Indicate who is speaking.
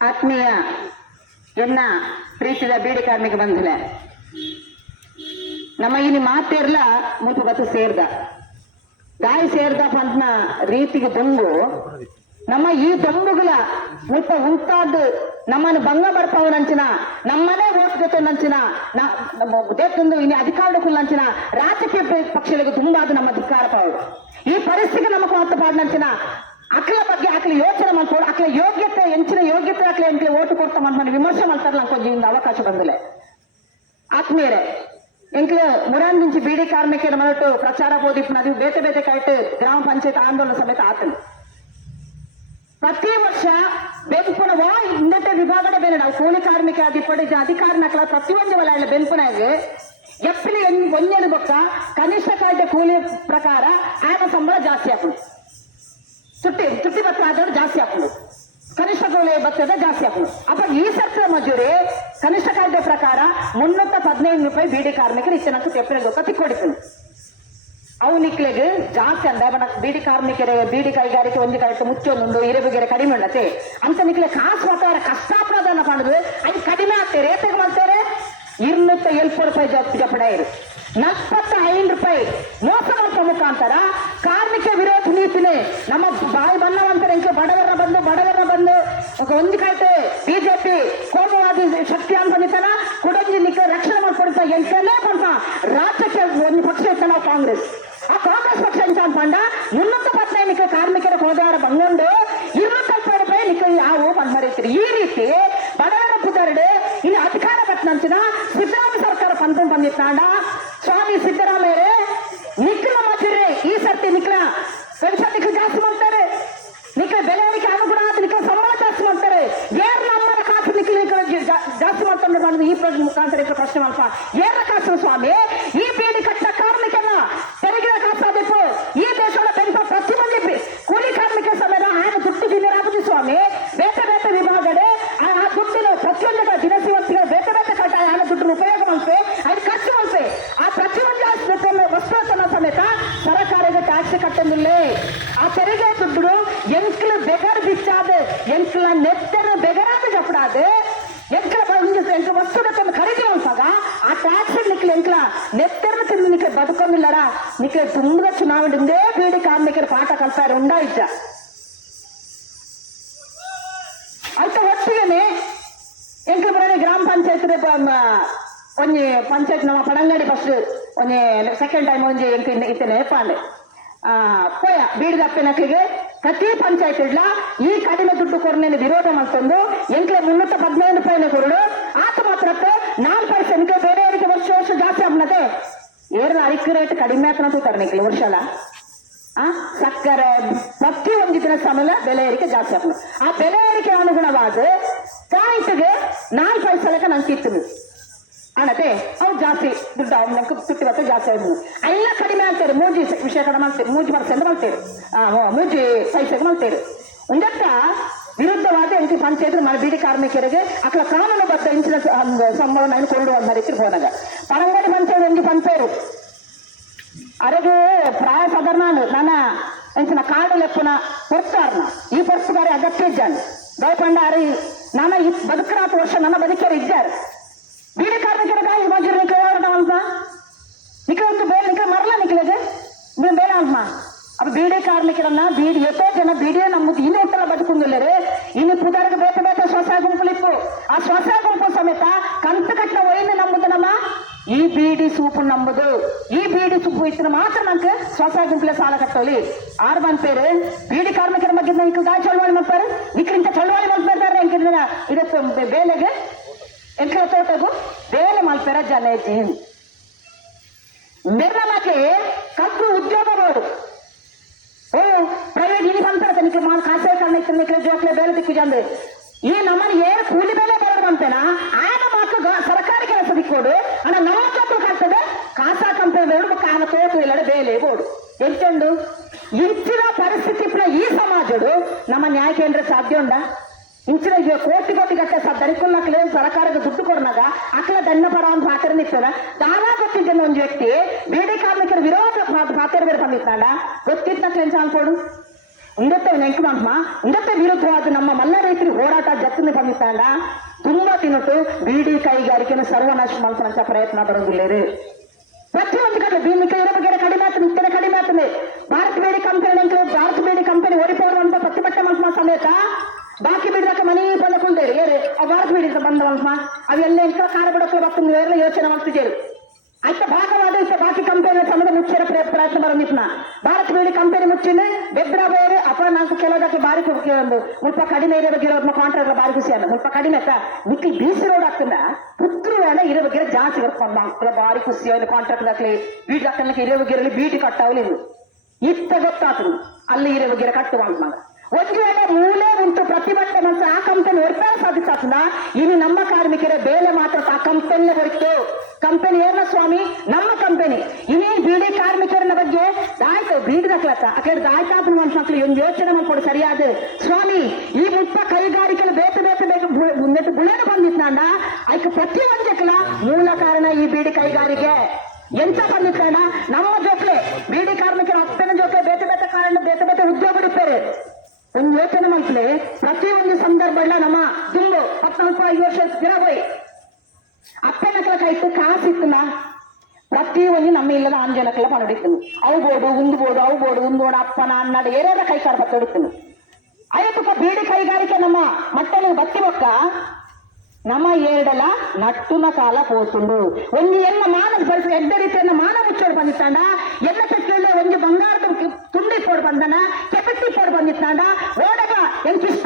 Speaker 1: ಆತ್ಮೀಯ ಎನ್ನ ಪ್ರೀತಿದ ಬೇಡಿ ಕಾರ್ಮಿಕ ಬಂಧುಲೆ ನಮ್ಮ ಇಲ್ಲಿ ಮಾತೇರ್ಲ ಮೂತು ಬತ್ತು ಸೇರ್ದ. ದಾಯಿ ಸೇರ್ದ ಪಂದ್ನ ರೀತಿಗೆ ದೊಂಬು ನಮ್ಮ ಈ ದೊಂಬುಗಳ ಮುಟ್ಟ ಉಂಟಾದ್ದು ನಮ್ಮನ್ನು ಭಂಗ ಬರ್ಪವನಂಚಿನ ನಮ್ಮನೆ ಓಟ್ ಜೊತೆನಂಚಿನ ದೇಶದೊಂದು ಇನ್ನು ನಂಚಿನ ರಾಜಕೀಯ ಪಕ್ಷಗಳಿಗೆ ತುಂಬಾದ ನಮ್ಮ ಧಿಕ್ಕಾರ ಪಾವು ಈ ಪರಿಸ್ಥಿತಿ ನಮಗೆ ಮಾತ್ರ ಪಾಡಿನಂಚಿನ ಅಕ್ಲ ಬಗ್ಗೆ ಅಕ್ಲ ಯೋಚನೆ ಮಾಡ್ಕೊಂಡು. ಅಕ್ಲ ಯೋಗ್ಯತೆ ಎಂಚಿನ ಯೋಗ್ಯತೆ ಅಕ್ಲ ಎಂಕ್ಲೆ ಓಟು ಕೊಡ್ತಾ ಮಾಡ್ಕೊಂಡು ವಿಮರ್ಶೆ ಮಾಡ್ತಾರಲ್ಲ ಇಂದ ಅವಕಾಶ ಬಂದಿಲ್ಲ ಆತ್ಮೀಯರೇ, ಎಂಕ್ಲೆ ಮುರಾನ್ ಬಿಡಿ ಕಾರ್ಮಿಕರ ಮನಟ್ಟು ಪ್ರಚಾರ ಬೋದಿಪ್ನದು ಬೇತೆ ಬೇತೆ ಕೈಟ್ ಗ್ರಾಮ ಪಂಚಾಯತ್ ಆಂದೋಲನ ಸಮೇತ ಆತನು ಪ್ರತಿ ವರ್ಷ ಬೆಂಪುಣವ ಇಂದತೆ ವಿಭಾಗದ ಬೇರೆ ನಾವು ಕೂಲಿ ಕಾರ್ಮಿಕ ಅಧಿಪಡಿ ಅಧಿಕಾರ ನಕಲ ಪ್ರತಿಯೊಂದು ವಲಯ ಬೆಂಪುನಾಗೆ ಎಪ್ಪಿಲಿ ಒಂದೇನು ಬೊಕ್ಕ ಕನಿಷ್ಠ ಕಾಯ್ದೆ ಕೂಲಿ ಪ್ರಕಾರ ಆಗ ಸಂಬಳ ಜಾಸ್ತಿ ಹಾಕೊಂಡು ತುಟ್ಟಿ ತುಟ್ಟಿ ಭತ್ತ ಆದವರು ಜಾಸ್ತಿ ಹಾಕುದು ಕನಿಷ್ಠ ಕೋಳಿ ಭತ್ತದ ಜಾಸ್ತಿ ಹಾಕುದು ಅಪ್ಪ, ಈ ಸರ್ಕಾರ ಮಜೂರಿ ಕನಿಷ್ಠ ಕಾಯ್ದೆ ಪ್ರಕಾರ ಮುನ್ನೂತ್ತ ಹದಿನೈದು ರೂಪಾಯಿ ಬಿಡಿ ಕಾರ್ಮಿಕರು ಇಷ್ಟನಕ್ಕೆ ಎಪ್ರಿಲ್ ಗೊತ್ತ ತಿಕ್ಕೊಡಿತು ಅವನಿಕ್ಲೆಗೆ ಜಾಸ್ತಿ ಅಂದ ಬೀಡಿ ಕಾರ್ಮಿಕರ, ಬೀಡಿ ಕೈಗಾರಿಕೆ, ಒಂದು ಕಡೆ ಮುಚ್ಚೊಂದು ಇರಬಿಗೆರೆ ಕಡಿಮೆ ಉಳ್ಳತೆ ಅಂತ ನಿಕ್ಲೆ ಕಾಸು ಹಾಕಾರ ಕಷ್ಟಾಪನದನ್ನ ಮಾಡುದು ಅಲ್ಲಿ ಕಡಿಮೆ ಆಗ್ತೇವೆ ರೇಟಿಗೆ ಮಾಡ್ತಾರೆ ಇನ್ನೂತ್ತ ಎಲ್ಪು ರೂಪಾಯಿ ಜಾಸ್ತಿ ಜಪಡ ಇರು. ನಲ್ವತ್ತ ಐದು ರೂಪಾಯಿ ಮೋಸ ಮುಖಾಂತರ ಕಾರ್ಮಿಕ ವಿರೋಧ ನೀತಿನೇ ನಮ್ಮ ಬಾಯಿ ಬಲ್ಲವಂತರ ಇಂಕ ಬಡವರ ಬಂದು ಬಡವರ ಬಂದು ಒಂದು ಕಾಯ್ತೆ ಬಿಜೆಪಿ ಕೋಮವಾದಿ ಶಕ್ತಿ ಬಂದಿತ್ತನ ಕುಡಂಜಿ ನಿಕ್ಕ ರಕ್ಷಣೆ ಮಾಡ್ಕೊಡ್ತಾ ಎಂಟನೇ ಬಂತ ರಾಜ್ಯಕ್ಕೆ ಒಂದು ಪಕ್ಷ ಇತ್ತಲ್ಲ ಕಾಂಗ್ರೆಸ್. ಆ ಕಾಂಗ್ರೆಸ್ ಪಕ್ಷ ಎಂತ ಅನ್ಕೊಂಡ ಹದಿನೈದು ನಿಕ್ಕ ಕಾರ್ಮಿಕರ ಹೋದಾರ ಬಂಗೊಂಡು ಇರುವತ್ತಲ್ಪ ರೂಪಾಯಿ ನಿಕ್ಕ ಯಾವು ಬಂದ್ ಮರೀತಿರಿ ಈ ರೀತಿ ಬಡವರ ಪುದರ್ಡು ಇಲ್ಲಿ ಅಧಿಕಾರ ಪಟ್ಟಣಂಚಿನ ಸಿದ್ದರಾಮಯ್ಯ ಸರ್ಕಾರ ಪಂತ ಬಂದಿತ್ತಾಂಡ ಮಾಡ್ತಾರೆ. ನಿಖಿಲ ಬೆಲೆ ಏರಿಕೆ ಅನುಗುಣ ಆದ ನಿಖಿಲ ಸಂಬಳ ಜಾಸ್ತಿ ಮಾಡ್ತಾರೆ. ಏರ್ ನಮ್ಮನ ಕಾಸು ನಿಖಿಲ್ ನಿಖಿಲ ಜಾ- ಜಾಸ್ತಿ ಮಾಡ್ಕೊಂಡು ಬಂದು ಈ ಪ್ರಶ್ನೆ ಮುಖಾಂತರ ಇಕ್ಕ ಪ್ರಶ್ನೆ ಮಾಡ್ತಾ ಏರ ಕಾಸು ಸ್ವಾಮಿ, ಈ ಬೀದಿ ಕಟ್ಟ ಕಾರ್ಮಿಕನ ತೆರಿಗೆ ಕಾಸಾದಿಪ್ಪು ಈ ದೇಶದ ಬೆಂಕ ಪ್ರತಿಯೊಂದು ಬಿ- ಕೂಲಿ ಕಾರ್ಮಿಕ ಸಮೇತ ಆಗ ದುಡ್ಡು ದಿನರಾಬದಿ ಸ್ವಾಮಿ. ಬೇತೆ ಬೇತೆ ವಿಭಾಗಡೆ ಆ ಆ ದುಡ್ಡಿನ ಪ್ರತಿಯೊಂದು ದಿನಸಿ ವಸ್ತುಗಳ ಬೇತೆ ಬೇತೆ ಕಟ್ಟ ಆಗ ದುಡ್ಡು ಉಪಯೋಗ ಮಾಡ್ತೆ ಅದು ಖರ್ಚು ಮಾಡ್ತೆ ಆ ಪ್ರತಿಯೊಂದು ವಸ್ತುವನ್ನ ಸಮೇತ ಸರ್ಕಾರದ ಟ್ಯಾಕ್ಸ್ ಕಟ್ಟಂದಿಲ್ಲ ಆ ತೆರಿಗೆ ದುಡ್ಡು ಎಂಕ್ಲು ಬೆಗರ್ ಬಿಚ್ಚಾದ ಎಂಕ್ಲ ನೆತ್ತರ ಬೆಗರಾದ ಜಪಡಾದ ಎಂಕ್ಲ ಬಂದು ಎಂಕ್ಲ ವಸ್ತುವನ್ನು ಖರೀದಿ ಮಾಡ್ತಾಗ ಆ ಟ್ಯಾಕ್ಸ್ ನಿಕ್ಲ ಎಂಕ್ಲ ನೆತ್ತರನ್ನು ತಿಂದು ನಿಕ್ಲೆ ಬದುಕೊಂಡಿಲ್ಲರ ನಿಕ್ಲೆ ತುಂಬ ಚುನಾವಣೆ ಬೀಡಿ ಕಾರ್ಮಿಕರ ಪಾಠ ಕಲ್ತಾರೆ, ಉಂಡಾಯ್ತ. ಅಂತ ಒಟ್ಟಿಗೆನೆ ಎಂಟು ಬರೋಣ ಗ್ರಾಮ ಪಂಚಾಯತ್ ಒಂಜಿ ಪಂಚಾಯತ್ ನಮ್ಮ ಪಡಂಗಡಿ ಫಸ್ಟ್ ಒಂಜಿ ಸೆಕೆಂಡ್ ಟೈಮ್ ಒಂಜಿ ಎಂಕ್ ಇತ್ತೇನೆ ಪಾಂಡೆ ಪೋಯ ಬೀಡಿದ ಅಪ್ಪನಕ್ಕಿಗೆ ಪ್ರತಿ ಪಂಚಾಯತ್ ಇಡ್ಲ, ಈ ಕಡಿಮೆ ದುಡ್ಡು ಕೊರನೇನು ವಿರೋಧ ಮಾಡ್ಕೊಂಡು ಎಂಕ್ಲೆ ಮುನ್ನೂತ್ತ ಹದಿನೈದು ರೂಪಾಯಿನ ಕೊರಡು. ಆತ ಮಾತ್ರಕ್ಕೆ ನಾಲ್ಕು ಪರ್ಸೆಂಟ್ ಬೇರೆಯವರಿಗೆ ವರ್ಷ ವರ್ಷ ಜಾಸ್ತಿ ಆಗ್ನದೆ ಏರ್ ಅಡಿಕೆ ರೇಟ್ ಕಡಿಮೆ ತೂತಾರೆ ನಿಕ್ಲಿ ವರ್ಷಲ ಆ? ಸಕ್ಕರೆ ಪ್ರತಿ ಒಂದು ಸಮಲ ಬೆಲೆ ಏರಿಕೆ ಜಾಸ್ತಿ ಆಗ್ತದೆ ಆ ಬೆಲೆ ಏರಿಕೆ ಅನುಗುಣವಾದ ಪಾಯಿಂಟ್ಗೆ ನಾಲ್ಕು ಪೈಸಲಕ್ಕೆ ನಂಗೆ ತಿಂತೀನಿ ಅಣತೆ ಅವು ಜಾಸ್ತಿ ದುಡ್ಡು ಅವ್ನ ತುಟ್ಟಿ ಬರ್ತದೆ ಜಾಸ್ತಿ ಆಯ್ತು ಎಲ್ಲ ಕಡಿಮೆ ಆಗ್ತಾರೆ ಮೂಜಿ ವಿಷಯ ಕಡಿಮೆ ಮಾಡ್ತೇವೆ ಮೂಜಿ ಮಾಡ್ತೀರಿ. ಆ ಹೋ, ಮೂಜಿ ಪೈಸೆಗೆ ಮಾಡ್ತೇವೆ ಒಂದಕ್ಕ ವಿರುದ್ಧವಾದ ಇದು ಪಂಚಾಯತ್ ಮನೆ ಬೀಡಿ ಕಾರ್ಮಿಕರಿಗೆ ಅಕ್ಕ ಕಾನೂನುಬದ್ಧ ಇಂಚಿನ ಸಂಭವನ ಕೊಂಡು ಒಂದು ರೀತಿ ಹೋದಾಗ ಪರಂಗಡಿ ಪಂಚಾಯತ್ ಎಂಗೆ ಪಂಪೇರು ಅರೆಗೆ ಪ್ರಾಯ ಸದರ್ನಾನು ನನ್ನ ಎಂಚಿನ ಕಾಡು ಲೆಪ್ಪನ ಪೊರ್ತಾರ್ನ ಈ ಪೊರ್ಸುಗಾರಿ ಅಗತ್ಯ ಇದ್ದಾನೆ ಗೌಪಂಡಾರಿ ನನ್ನ ಈ ಬದುಕನಾಥ ವರ್ಷ ನನ್ನ ಬದುಕಿಯರು ಇದ್ದಾರೆ ಬೀಡಿ ಕಾರ್ಮಿಕರಿಗೆ ಈ ಮಜೂರು ನಿಕ್ಕ ಹೋರಾಟಂ ಅಂತ ನಿಕ್ಕ ಒಂದು ಬೇರೆ ನಿಕ್ಕ ಮರಲ ನಿಕ್ಕಲಿದೆ ಬೇಡ ಅಂತ ಅಪ್ಪ ಬೀಡಿ ಕಾರ್ಮಿಕರನ್ನ ಬೀಡಿ ಎಷ್ಟೋ ಜನ ಬೀಡಿಯೇ ನಮ್ಮ ಇನ್ನು ಉತ್ತರ ಆ ಶ್ವಾಸ ಗುಂಪು ಸಮೇತ ಕಂತು ಕಟ್ಟ ಒಯ್ನು ನಂಬುದು ನಮ್ಮ? ಈ ಬೀಡಿ ಸೂಪು ನಂಬುದು. ಈ ಬೀಡಿ ಸೂಪು ಇತ್ತಿನ ಮಾತ್ರ ನಂಗೆ ಶ್ವಾಸ ಗುಂಪುಲೆ ಸಾಲ ಕಟ್ಟೋಲಿ. ಆರ್ ಬಂದ್ ಪೇರು, ಬೀಡಿ ಕಾರ್ಮಿಕರ ಬಗ್ಗೆ ನಿಕ್ಕು ಗಾಯ ಚಳವಳಿ ಮಾಡ್ತಾರೆ ಇಕ್ಕಿಂತ ಚಳವಳಿ ಮಾಡ್ತಾರೆ ಎಂಕಿನ ಇದಕ್ಕೆ ಬೇಲೆಗೆ? ಎಂಕ ತೋಟಗು? ಬೇಲೆ ಮಾಡ್ತಾರ ಜನ ಜೀನ್ ನಿರ್ಮಲಕ್ಕೆ ಉದ್ಯೋಗ ಬೋಡು ಓ, ಪ್ರೈವೇಟ್ ಇನಿ ಬಂತಾರೆ ಮಾಲ್ ಖಾಸಗಿ ಕಾರಣ ಇತ್ತು ನಿಕ್ಕೆ ಜೋಕ್ಲೆ ಬೇಲೆ ದಿಕ್ಕು ಜಂದು ಈ ನಮ್ಮನ್ನ ಏನು ಕೂಲಿ ಬೆಲೆ ಬರೋದು ಅಂತೇನ ಆಯನ ಮಾಕ ಸರ್ಕಾರಿ ಕೆಲಸ ಕೊಡು ಅಣ್ಣ ನಮ್ಮ ತಪ್ಪು ಕಾಗ್ತದೆ ಕಾಸಾ ಕಂಪನಿ ಬೇಡು ಕಾನ ತೋಟು ಇಲ್ಲಡೆ ಬೇಲೆ ಓಡು ಎಂಚಂಡು ಇಂಚಿನ ಪರಿಸ್ಥಿತಿ ಈ ಸಮಾಜಡು ನಮ್ಮ ನ್ಯಾಯ ಕೇಂದ್ರ ಸಾಧ್ಯ ಉಂಡ ಇಂಚಿನ ಕೋಟಿ ಕೋಟಿ ಗಟ್ಟೆ ದರಿಕೊಳ್ಳಕ್ಕೆ ಸರ್ಕಾರದ ದುಡ್ಡು ಕೊಡನಾಗ ಅಕ್ಕಲ ದಂಡ ಪರ ಅಂತ ಪಾತ್ರ ನಿಂತದ. ದಾನಾ ಗೊತ್ತಿದ್ದ ಒಂದು ವ್ಯಕ್ತಿ ಬೇಡಿ ಕಾರ್ಮಿಕರ ವಿರೋಧ ಪಾತ್ರ ಬೇರೆ ಗೊತ್ತಿದ್ದ ಕೆಲಸ ಅನ್ಕೊಡು ಇಂದತ್ತೆ ನೆಂಕು ಮಾಂತ್ಮ ಇಂದತ್ತೆ ವಿರುದ್ಧವಾದ ನಮ್ಮ ಮಲ್ಲ ರೈತರಿಗೆ ಹೋರಾಟ ಜತ್ತಿನ ಬಂದಿತ್ತಾಂಡ ತುಂಬಾ ತಿನ್ನಟ್ಟು ಬೀಡಿ ಕೈಗಾರಿಕೆನ ಸರ್ವನಾಶ ಮಾಡ್ಕೊಂಡ ಪ್ರಯತ್ನ ಬರೋದಿಲ್ಲ ಪ್ರತಿಯೊಂದು ಕಡೆ ಭೀಮಿಕ ಇರೋ ಬಗ್ಗೆ ಕಡಿಮೆ ಆಗ್ತದೆ ಇತರ ಕಡಿಮೆ ಆಗ್ತದೆ. ಭಾರತ್ ಬೇಡಿ ಕಂಪನಿ ಅಂತ ಭಾರತ ಬೇಡಿ ಕಂಪನಿ ಓಡಿಪೋರು ಅಂತ ಪ್ರತಿಭಟನೆ ಮಾಡ್ತಾ ಸಮೇತ ಬಾಕಿ ಬೆಲೆಕ ಮನೆ ಬಂದಕೊಂಡೇರಿ ಏರಿ ಆ ಭಾರತ್ ಬೇಡಿ ಅಂತ ಬಂದವಂತ ಅವೆಲ್ಲ ಎಂಕ ಕಾರ ಬಿಡಕ್ಕೆ ಬರ್ತದೆ ಯೋಚನೆ ಮಾಡ್ತಿದ್ದೇವೆ ಆಯ್ತ ಭಾಗವಾದ ಇತ್ತ ಬಾಕಿ ಕಂಪನಿ ಸಮದ ಮುಚ್ಚಿರ ಪ್ರಯ- ಪ್ರಯತ್ನ ಬರಂದಿತ್ನ ಭಾರತ್ ಬೇಡಿ ಕಂಪನಿ ಮುಚ್ಚಿನ ಬೆದ್ರ ಬೇರೆ ಅಪ ನಾಲ್ಕು ಕೆಲವದಕ್ಕೆ ಬಾರಿ ಒಂದು ಮುಲ್ಪ ಕಡಿಮೆ ಇರೋ ಬಗ್ಗೆ ಇರೋದ್ನ ಕಾಂಟ್ರಾಕ್ಟ್ ಬಾರಿ ಖುಷಿ ಅಲ್ಲ ಮುಲ್ಪ ಕಡಿಮೆ ಅಕ್ಕ ಮಿಕ್ಕಿ ಬೀಸಿ ರೋಡ್ ಆಗ್ತದ ಪುತ್ರು ಬೇಡ ಇರೋ ಬಗ್ಗೆ ಜಾಸ್ತಿ ಬರ್ಕೊಂಡ ಅಂಕಲ ಬಾರಿ ಖುಷಿ ಅವನು ಕಾಂಟ್ರಾಕ್ಟ್ ದಾಖಲೆ ಬೀಟ್ ಹಾಕಲಿಕ್ಕೆ ಇರೋ ಬಗ್ಗೆ ಇರಲಿ ಬೀಟಿ ಕಟ್ಟಾವಲಿ ಇತ್ತ ಗೊತ್ತಾತನು ಅಲ್ಲಿ ಇರೋ ಬಗ್ಗೆ ಕಟ್ಟುವ ಅಂತ ಮಗ ಒಂದು ವೇಳೆ ಮೂಲೆ ಉಂಟು ಪ್ರತಿಭಟನೆ ಮತ್ತು ಆ ಕಂಪನಿ ಹೊರಪಾರ ಸಾಧಿಸಾತನ ಇನ್ನು ನಮ್ಮ ಕಾರ್ಮಿಕರ ಬೇಲೆ ಮಾತ್ರ ಆ ಕಂಪನಿ ಹೊರತು ಕಂಪನಿ ಏನ ಸ್ವಾಮಿ ನಮ್ಮ ಕಂಪನಿ ಇನ್ನೇನ್ ಬೀಡಿ ಕಾರ್ಮಿಕರನ ಬಗ್ಗೆ ಆಯ್ತು ಬೀಡಿ ದಾಖಲಾತ ಆ ಕಡೆ ಆಯ್ತಾಪನ ಮಕ್ಕಳು ಒಂದು ಯೋಚನೆ ಮಾಡ್ಕೊಡು ಸರಿಯಾದ ಸ್ವಾಮಿ ಈ ಮುಟ್ಟ ಕೈಗಾರಿಕೆలు ಬೇತ ಬೇತ ಬೇಗ ಮುಂದೆಟ್ಟು ಬುಳೇನು ಬಂದಿತ್ತಾಂಡ ಅದಕ್ಕೆ ಪ್ರತಿಯೊಂದಕ್ಕಲ ಮೂಲ ಕಾರಣ ಈ ಬೀಡಿ ಕೈಗಾರಿಕೆ ಎಂತ ಬಂದಿತ್ತಾಂಡ ಪ್ರತಿಯೊಂದು ಸಂದರ್ಭಗಳ ನಮ್ಮ ದುಂಬು ಹತ್ತು ಐದು ವರ್ಷ ಸ್ಥಿರ ಹೋಯ್ ಅಪ್ಪನ ಕಾಯ್ತು ಕಾಸಿತ್ತಲ್ಲ, ಪ್ರತಿಯೊಂದು ನಮ್ಮ ಇಲ್ಲದ ಆಂಜಲಕ್ಕೆಲ್ಲ ಪಣಡಿತನು ಅವು ಬೋಡು, ಉಂದು ಬೋಡು, ಅವು ಬೋಡು, ಉಂದು ಬೋಡು ಅಪ್ಪನ ಅನ್ನಾಡ ಏರೋದ ಕೈಕಾರ ಬತ್ತೊಡುತ್ತನು ಅಯ್ಯಪ್ಪ ಬೀಡಿ ಕೈಗಾರಿಕೆ ನಮ್ಮ ಮಟ್ಟನ ಬತ್ತಿ ಮಕ್ಕ ನಮ್ಮ ಏರ್ಡಲ ನಟ್ಟುನ ಕಾಲ ಪೋತುಂಡು. ಒಂದು ಎಲ್ಲ ಮಾನಸ್ ಬಳಸಿ ಎಡ್ಡ ರೀತಿಯನ್ನ ಮಾನ ಮುಚ್ಚೋಡ್ ಬಂದಿತ್ತಾಂಡ. ಎಲ್ಲ ತಕ್ಕಲ್ಲೇ ಒಂದು ಬಂಗಾರದ ತುಂಡಿ ಪೋಡ್ ಬಂದನ, ಕೆಪಟ್ಟಿ ಪೋಡ್ ಬಂದಿತ್ತಾಂಡ. ಓಡ ಎಂಕ್ ಇಷ್ಟ